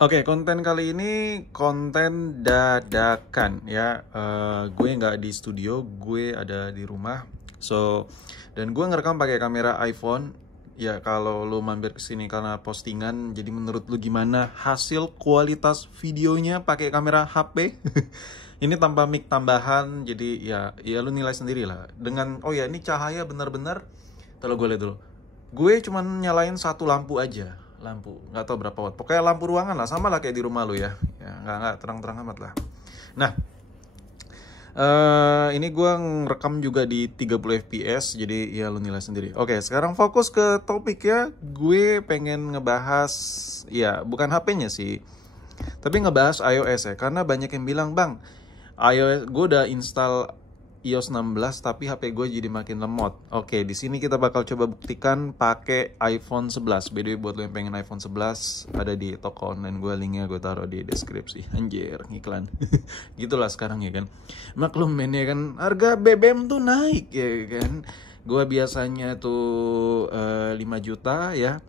Oke, konten kali ini konten dadakan ya. Gue nggak di studio, gue ada di rumah. Dan gue ngerekam pakai kamera iPhone. Ya, kalau lo mampir ke sini karena postingan, jadi menurut lo gimana hasil kualitas videonya pakai kamera HP? Ini tanpa mic tambahan, jadi ya lo nilai sendiri lah. Oh ya, ini cahaya benar-benar. Kalau gue lihat dulu, gue cuman nyalain satu lampu aja, nggak tahu berapa watt, pokoknya lampu ruangan lah, sama lah kayak di rumah lu ya, nggak terang-terang amat lah. Nah, ini gue ngerekam juga di 30 fps, jadi ya lu nilai sendiri. Oke, sekarang fokus ke topik ya. Gue pengen ngebahas, ya bukan HP-nya sih, tapi ngebahas iOS ya, karena banyak yang bilang, bang, iOS gue udah install iOS 16 tapi HP gue jadi makin lemot. Oke, di sini kita bakal coba buktikan pakai iPhone 11. By the way, buat lo yang pengen iPhone 11, ada di toko online gue, linknya gue taruh di deskripsi. Anjir, iklan. Gitulah sekarang ya kan. Maklum men ya kan, harga BBM tuh naik ya kan. Gue biasanya tuh 5 juta ya.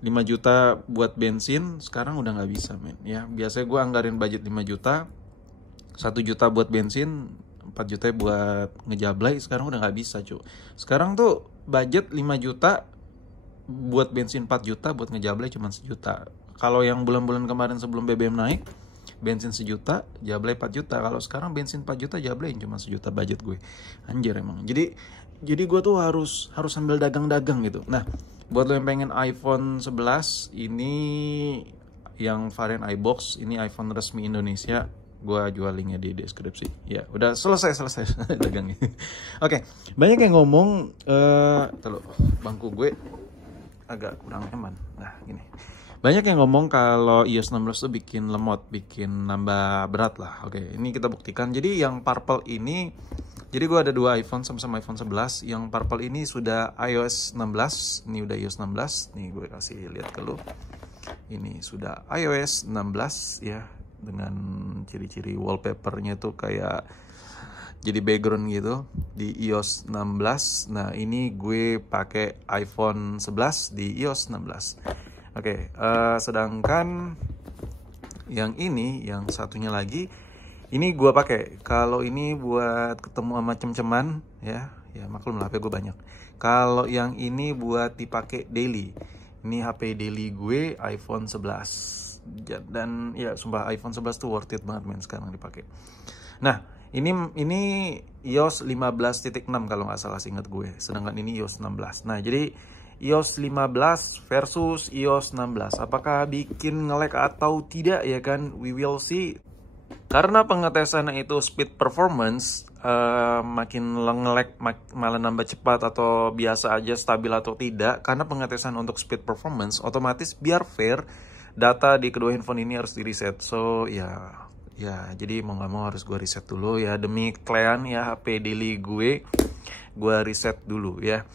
5 juta buat bensin, sekarang udah nggak bisa men ya. Biasanya gue anggarin budget 5 juta, 1 juta buat bensin, 4 juta buat ngejablay, sekarang udah nggak bisa cuy. Sekarang tuh budget 5 juta buat bensin, 4 juta buat ngejablay cuma 1 juta. Kalau yang bulan-bulan kemarin sebelum BBM naik, bensin 1 juta, jablay 4 juta. Kalau sekarang bensin 4 juta, jablay cuma 1 juta budget gue. Anjir emang. Jadi gue tuh harus sambil dagang-dagang gitu. Nah, buat lo yang pengen iPhone 11, ini yang varian iBox, ini iPhone resmi Indonesia. Gue jual linknya di deskripsi. Ya, udah selesai dagangnya. Oke, banyak yang ngomong, bangku gue agak kurang eman. Nah, gini. Banyak yang ngomong kalau iOS 16 tuh bikin lemot, bikin nambah berat lah. Oke, ini kita buktikan. Jadi yang purple ini, jadi gue ada dua iPhone sama iPhone 11. Yang purple ini sudah iOS 16. Ini udah iOS 16. Nih gue kasih lihat ke lu. Ini sudah iOS 16 ya, dengan ciri-ciri wallpapernya tuh kayak jadi background gitu di iOS 16. Nah, ini gue pakai iPhone 11 di iOS 16. Oke, sedangkan yang ini, yang satunya lagi, ini gue pakai. Kalau ini buat ketemu sama cem-ceman ya maklum lah, HP gue banyak. Kalau yang ini buat dipakai daily. Ini HP daily gue iPhone 11. Dan ya sumpah iPhone 11 tuh worth it banget men sekarang dipakai. Nah, ini iOS 15.6 kalau nggak salah seingat gue. Sedangkan ini iOS 16. Nah, jadi iOS 15 versus iOS 16. Apakah bikin nge-lag atau tidak ya kan? We will see. Karena pengetesan itu speed performance, makin nge-lag malah nambah cepat atau biasa aja stabil atau tidak. Karena pengetesan untuk speed performance, otomatis biar fair, data di kedua handphone ini harus di reset. So ya jadi mau nggak mau harus gue reset dulu ya, demi kalian ya, HP daily gue reset dulu ya.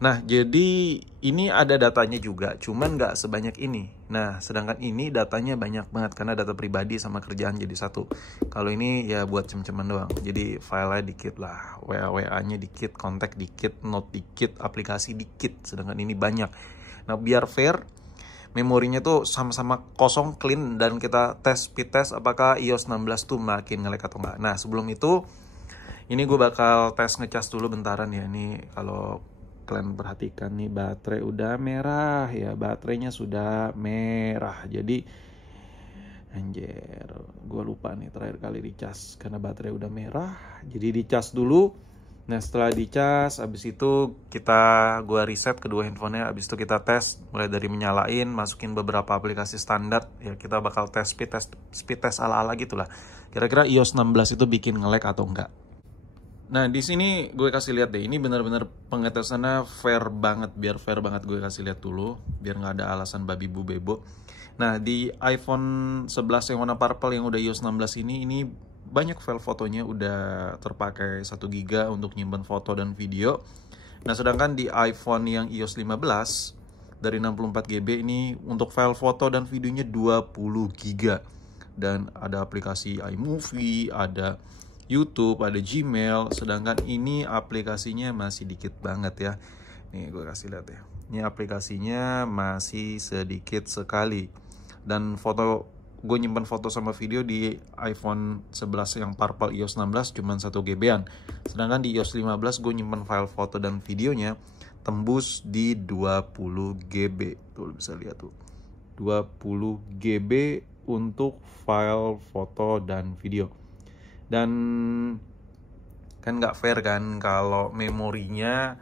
Nah, jadi ini ada datanya juga, cuman nggak sebanyak ini. Nah, sedangkan ini datanya banyak banget karena data pribadi sama kerjaan jadi satu. Kalau ini ya buat cem-ceman doang. Jadi filenya dikit lah, WA-nya dikit, kontak dikit, note dikit, aplikasi dikit. Sedangkan ini banyak. Nah, biar fair, memorinya tuh sama-sama kosong, clean, dan kita speed test apakah iOS 16 tuh makin nge-lag atau enggak. Nah, sebelum itu, ini gue bakal tes ngecas dulu bentaran ya. Ini kalau kalian perhatikan nih, baterai udah merah ya, baterainya sudah merah. Jadi anjir, gue lupa nih terakhir kali dicas karena baterai udah merah. Jadi dicas dulu. Nah, setelah dicas, abis itu gue reset kedua handphonenya. Abis itu kita tes, mulai dari menyalain, masukin beberapa aplikasi standar. Ya, kita bakal tes speed test ala-ala gitulah. Kira-kira iOS 16 itu bikin nge-lag atau enggak. Nah, di sini gue kasih lihat deh. Ini benar-benar pengetesannya fair banget. Biar fair banget gue kasih lihat dulu, biar nggak ada alasan babi bu bebo. Nah, di iPhone 11 yang warna purple yang udah iOS 16 ini banyak file fotonya udah terpakai 1 GB untuk nyimpan foto dan video. Nah, sedangkan di iPhone yang iOS 15 dari 64 GB ini untuk file foto dan videonya 20 GB. Dan ada aplikasi iMovie, ada YouTube, ada Gmail. Sedangkan ini aplikasinya masih dikit banget ya. Nih gue kasih lihat ya. Ini aplikasinya masih sedikit sekali. Dan gue nyimpan foto sama video di iPhone 11 yang purple iOS 16 cuman 1 GB-an. Sedangkan di iOS 15 gue nyimpan file foto dan videonya tembus di 20 GB. Tuh bisa lihat tuh. 20 GB untuk file foto dan video. Dan kan nggak fair kan kalau memorinya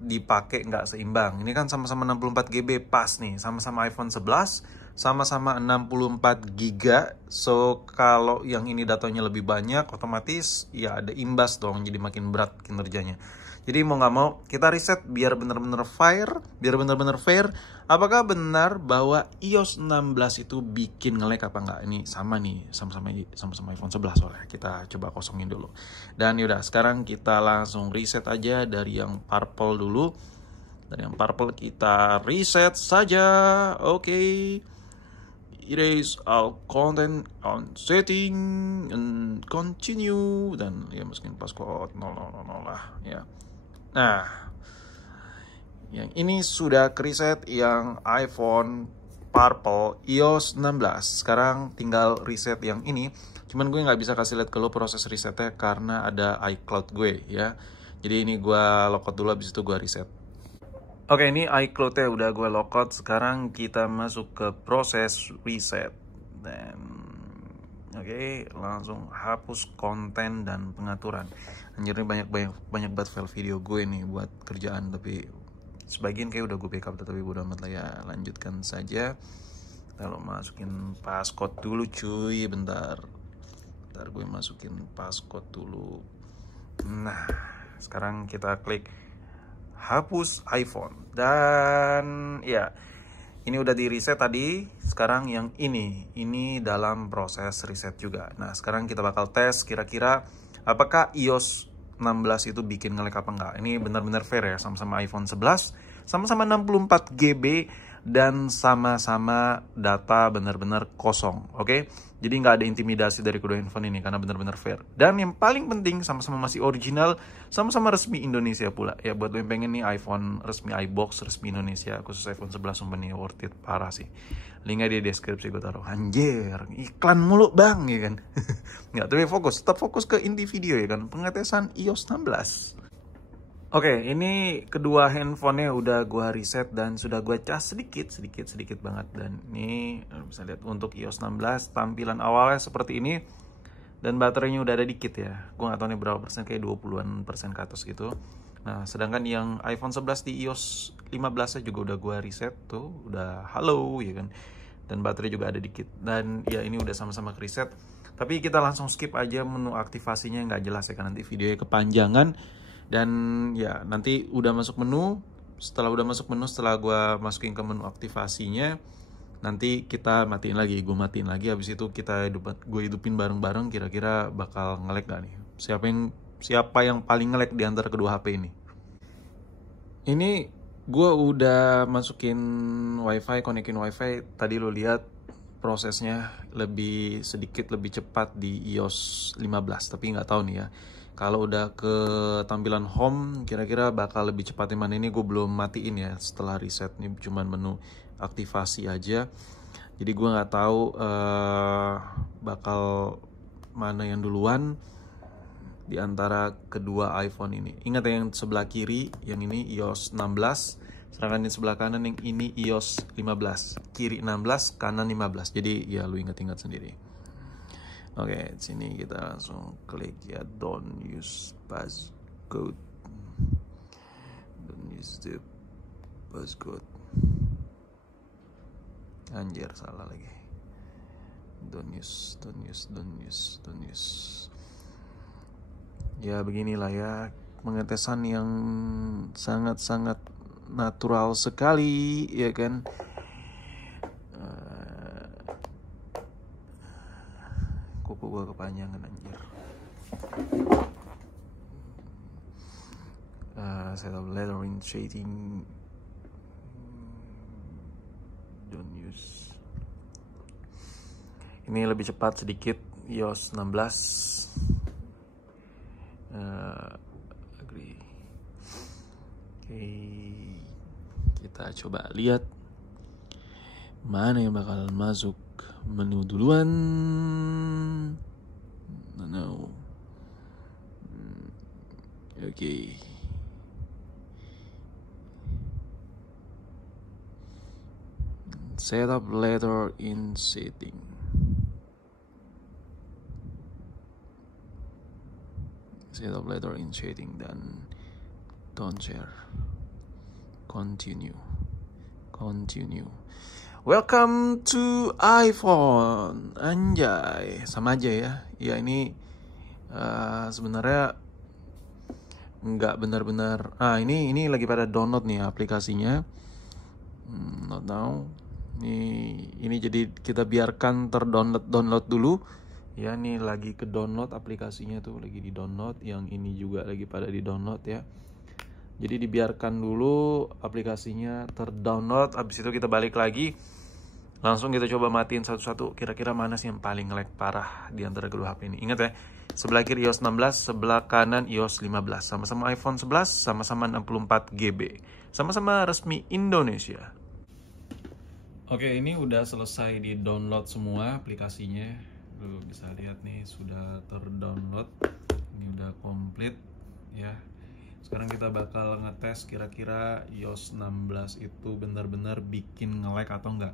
dipakai nggak seimbang. Ini kan sama-sama 64 GB pas nih, sama-sama iPhone 11, sama-sama 64 GB. So kalau yang ini datanya lebih banyak, otomatis ya ada imbas dong, jadi makin berat kinerjanya. Jadi mau nggak mau kita riset biar benar-benar fair, apakah benar bahwa iOS 16 itu bikin nge-lag apa nggak? Ini sama nih, sama-sama iPhone 11 soalnya. Kita coba kosongin dulu. Dan yaudah, sekarang kita langsung reset aja dari yang purple dulu. Dari yang purple kita reset saja. Oke. Erase all content on setting and continue, dan ya masukin passcode 000 lah ya. Nah, yang ini sudah reset yang iPhone purple iOS 16. Sekarang tinggal reset yang ini. Cuman gue nggak bisa kasih lihat ke lo proses resetnya karena ada iCloud gue ya. Jadi ini gue lockout dulu, habis itu gue reset. Oke, ini iCloud-nya udah gue lockout. Sekarang kita masuk ke proses reset. Dan oke, langsung hapus konten dan pengaturan. Anjir, ini banyak banget file video gue nih buat kerjaan, tapi sebagian kayak udah gue backup, tapi bodo amat lah ya. Lanjutkan saja. Kalau masukin passcode dulu cuy, bentar gue masukin passcode dulu. Nah, sekarang kita klik hapus iPhone. Dan ya, ini udah di reset tadi. Sekarang yang ini dalam proses reset juga. Nah, sekarang kita bakal tes kira-kira apakah iOS 16 itu bikin nge-lag apa enggak. Ini benar-benar fair ya, sama-sama iPhone 11, sama-sama 64 GB, dan sama-sama data benar-benar kosong. Oke? Jadi nggak ada intimidasi dari kedua handphone ini karena benar-benar fair. Dan yang paling penting, sama-sama masih original, sama-sama resmi Indonesia pula. Ya buat lo yang pengen nih iPhone resmi iBox resmi Indonesia, khusus iPhone 11, sumpah nih worth it parah sih. Linknya di deskripsi gue taruh. Anjir, iklan mulu bang ya kan. Nggak, tapi tetap fokus ke inti video ya kan, pengetesan iOS 16. Oke, ini kedua handphonenya udah gua reset dan sudah gua cas sedikit banget. Dan ini bisa lihat untuk iOS 16 tampilan awalnya seperti ini, dan baterainya udah ada dikit ya. Gua nggak tahu nih berapa persen, kayak 20-an persen ke atas gitu. Nah, sedangkan yang iPhone 11 di iOS 15 nya juga udah gua reset tuh, udah halo ya kan. Dan baterai juga ada dikit. Dan ya ini udah sama-sama reset. Tapi kita langsung skip aja menu aktivasinya, nggak jelas ya kan, nanti videonya kepanjangan. Dan ya nanti udah masuk menu, setelah gue masukin ke menu aktivasinya, nanti kita matiin lagi, gue matiin lagi, habis itu gue hidupin bareng-bareng, kira-kira bakal nge-lag gak nih, siapa yang paling nge-lag di antara kedua HP ini. Ini gue udah masukin wifi, konekin wifi, tadi lo lihat prosesnya sedikit lebih cepat di iOS 15, tapi nggak tahu nih ya. Kalau udah ke tampilan home, kira-kira bakal lebih cepat mana. Ini gue belum matiin ya setelah reset, ini cuman menu aktivasi aja. Jadi gue nggak tahu bakal mana yang duluan di antara kedua iPhone ini. Ingat ya, yang sebelah kiri, yang ini iOS 16, sedangkan yang sebelah kanan yang ini iOS 15. Kiri 16, kanan 15. Jadi ya lu ingat-ingat sendiri. Oke, sini kita langsung klik ya, don't use passcode. Don't use the passcode. Anjir, salah lagi. Don't use. Ya beginilah ya, pengetesan yang sangat-sangat natural sekali ya kan. Kuku gue kepanjangan anjir. Set of lettering shading, don't use. Ini lebih cepat sedikit iOS 16. Agree. Oke, kita coba lihat Mana yang bakal masuk menu duluan? No. Oke. Setup letter in setting. Setup letter in setting dan don't share. Continue. Welcome to iPhone. Anjay, sama aja ya. Ya ini sebenarnya nggak benar-benar. Ini lagi pada download nih aplikasinya. Not now. Ini jadi kita biarkan terdownload dulu. Ya, ini lagi ke download aplikasinya tuh, lagi di download. Yang ini juga lagi pada di download ya. Jadi dibiarkan dulu aplikasinya terdownload. Abis itu kita balik lagi. Langsung kita coba matiin satu-satu. Kira-kira mana sih yang paling lag parah di antara kedua HP ini. Ingat ya, sebelah kiri iOS 16, sebelah kanan iOS 15. Sama-sama iPhone 11, sama-sama 64 GB. Sama-sama resmi Indonesia. Oke, ini udah selesai di download semua aplikasinya. Lu bisa lihat nih sudah terdownload. Ini udah komplit ya. Sekarang kita bakal ngetes kira-kira iOS 16 itu benar-benar bikin nge-lag atau enggak.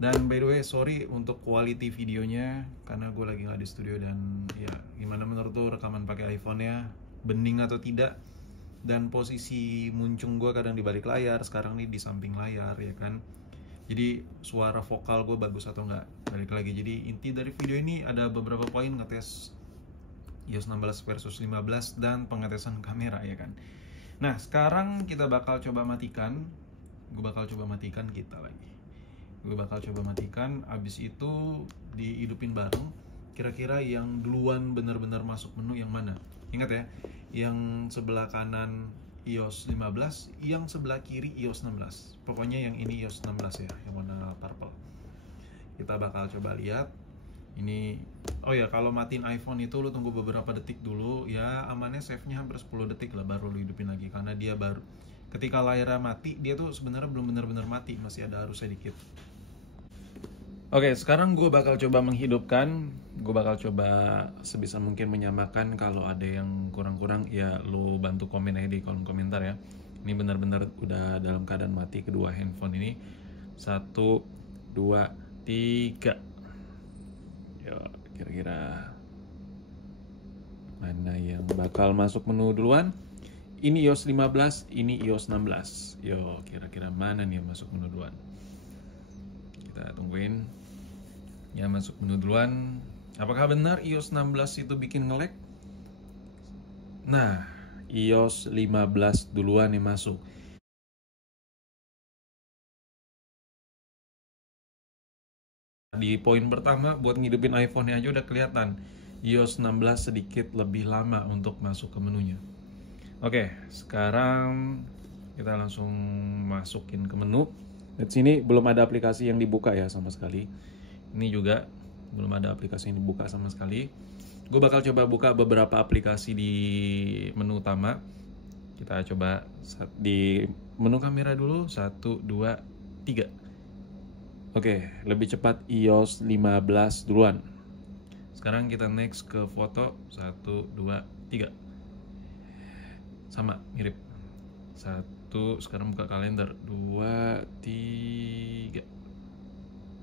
Dan by the way, sorry untuk quality videonya karena gue lagi nggak di studio. Dan ya gimana menurut lo rekaman pakai iPhone-nya, bening atau tidak? Dan posisi muncung gue kadang di balik layar, sekarang nih di samping layar ya kan. Jadi suara vokal gue bagus atau enggak, balik lagi. Jadi inti dari video ini ada beberapa poin ngetes iOS 16 versus 15 dan pengetesan kamera ya kan. Nah sekarang kita bakal coba matikan. Gue bakal coba matikan abis itu dihidupin bareng. Kira-kira yang duluan benar-benar masuk menu yang mana? Ingat ya, yang sebelah kanan iOS 15, yang sebelah kiri iOS 16. Pokoknya yang ini iOS 16 ya, yang warna purple. Kita bakal coba lihat. Ini, oh ya, kalau matiin iPhone itu lu tunggu beberapa detik dulu ya, amannya save-nya hampir 10 detik lah baru lu hidupin lagi, karena dia baru ketika layarnya mati, dia tuh sebenarnya belum benar-benar mati, masih ada arusnya dikit. Oke, sekarang gue bakal coba menghidupkan. Gue bakal coba sebisa mungkin menyamakan. Kalau ada yang kurang-kurang ya lu bantu komen aja di kolom komentar ya. Ini benar-benar udah dalam keadaan mati kedua handphone ini. 1, 2, 3. Ya, kira-kira mana yang bakal masuk menu duluan? Ini iOS 15, ini iOS 16. Yo, kira-kira mana nih yang masuk menu duluan? Kita tungguin. Ya, masuk menu duluan. Apakah benar iOS 16 itu bikin nge-lag? Nah, iOS 15 duluan yang masuk. Di poin pertama buat ngidupin iPhone-nya aja udah kelihatan iOS 16 sedikit lebih lama untuk masuk ke menunya. Oke, sekarang kita langsung masukin ke menu. Di sini belum ada aplikasi yang dibuka ya sama sekali. Ini juga belum ada aplikasi yang dibuka sama sekali. Gue bakal coba buka beberapa aplikasi di menu utama. Kita coba di menu kamera dulu. 1, 2, 3. Oke, lebih cepat iOS 15 duluan. Sekarang kita next ke foto. 1, 2, 3. Sama, mirip. 1, sekarang buka kalender. 2, 3.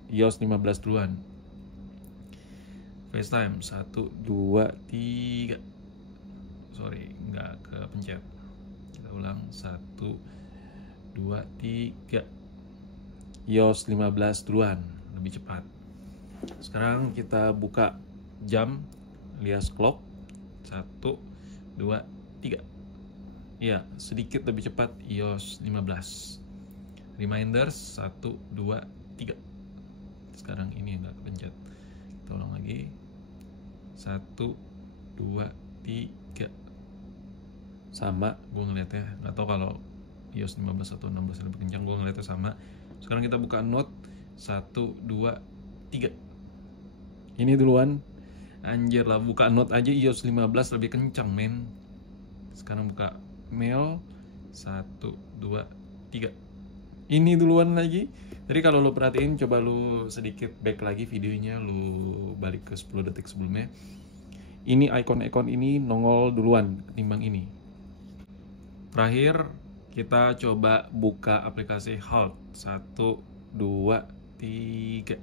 iOS 15 duluan. FaceTime 1, 2, 3. Sorry, nggak kepencet. Kita ulang. 1, 2, 3. iOS 15 duluan, lebih cepat. Sekarang kita buka jam alias clock. 1, 2, 3. Ya, sedikit lebih cepat iOS 15. Reminders 1, 2, 3. Sekarang ini nggak kepencet. Kita ulang lagi. 1, 2, 3. Sama, gue ngeliatnya. Nggak tahu kalau iOS 15 atau 16 lebih kencang, gue ngeliatnya sama. Sekarang kita buka Note. 1, 2, 3. Ini duluan. Anjir lah, buka Note aja iOS 15 lebih kencang, men. Sekarang buka Mail. 1, 2, 3. ini duluan lagi. Jadi kalau lo perhatiin, coba lo sedikit back lagi videonya, lo balik ke 10 detik sebelumnya. Ini icon-icon ini nongol duluan ketimbang ini. Terakhir kita coba buka aplikasi Halt. 1, 2, 3.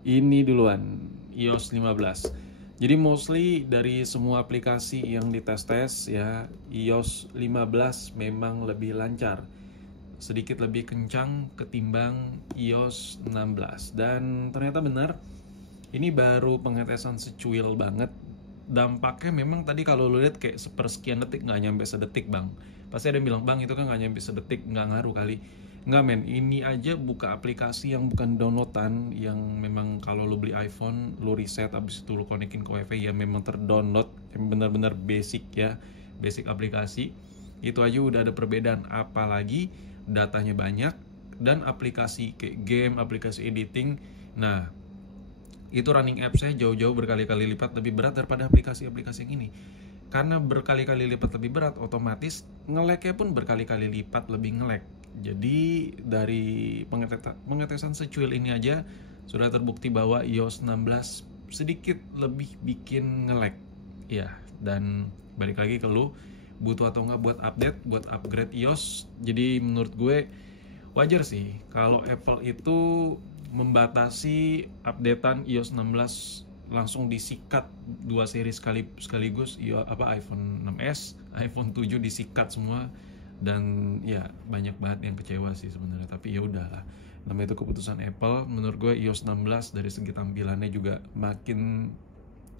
Ini duluan, iOS 15. Jadi mostly dari semua aplikasi yang dites-tes ya, iOS 15 memang lebih lancar, sedikit lebih kencang ketimbang iOS 16. Dan ternyata benar, ini baru pengetesan secuil banget. Dampaknya memang tadi kalau lu lihat kayak sepersekian detik, nggak nyampe sedetik bang. Pasti ada yang bilang, bang itu kan nggak nyampe sedetik, nggak ngaruh kali. Nggak men, ini aja buka aplikasi yang bukan downloadan, yang memang kalau lu beli iPhone, lu reset, abis itu lu konekin ke WiFi, ya memang terdownload, yang benar-benar basic ya, basic aplikasi. Itu aja udah ada perbedaan, apalagi datanya banyak, dan aplikasi kayak game, aplikasi editing, nah itu running apps-nya jauh-jauh berkali-kali lipat lebih berat daripada aplikasi-aplikasi yang ini. Karena berkali-kali lipat lebih berat, otomatis nge-lag-nya pun berkali-kali lipat lebih nge-lag. Jadi dari pengetesan secuil ini aja sudah terbukti bahwa iOS 16 sedikit lebih bikin nge-lag. Ya, dan balik lagi ke lu, butuh atau nggak buat update, buat upgrade iOS. Jadi menurut gue wajar sih kalau Apple itu membatasi updatean iOS 16 langsung disikat 2 seri sekaligus, iPhone 6s, iPhone 7 disikat semua. Dan ya banyak banget yang kecewa sih sebenarnya, tapi ya udahlah, namanya itu keputusan Apple. Menurut gue iOS 16 dari segi tampilannya juga makin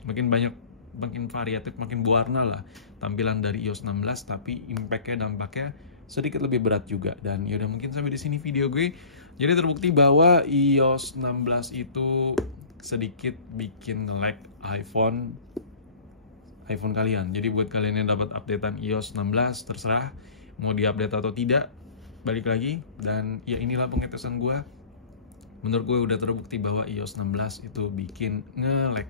banyak, makin variatif, makin berwarna lah tampilan dari iOS 16, tapi impactnya, dampaknya sedikit lebih berat juga. Dan yaudah, mungkin sampai di sini video gue. Jadi terbukti bahwa iOS 16 itu sedikit bikin nge-lag iPhone kalian. Jadi buat kalian yang dapat updatean iOS 16, terserah mau diupdate atau tidak, balik lagi. Dan ya inilah pengetesan gue. Menurut gue udah terbukti bahwa iOS 16 itu bikin nge-lag.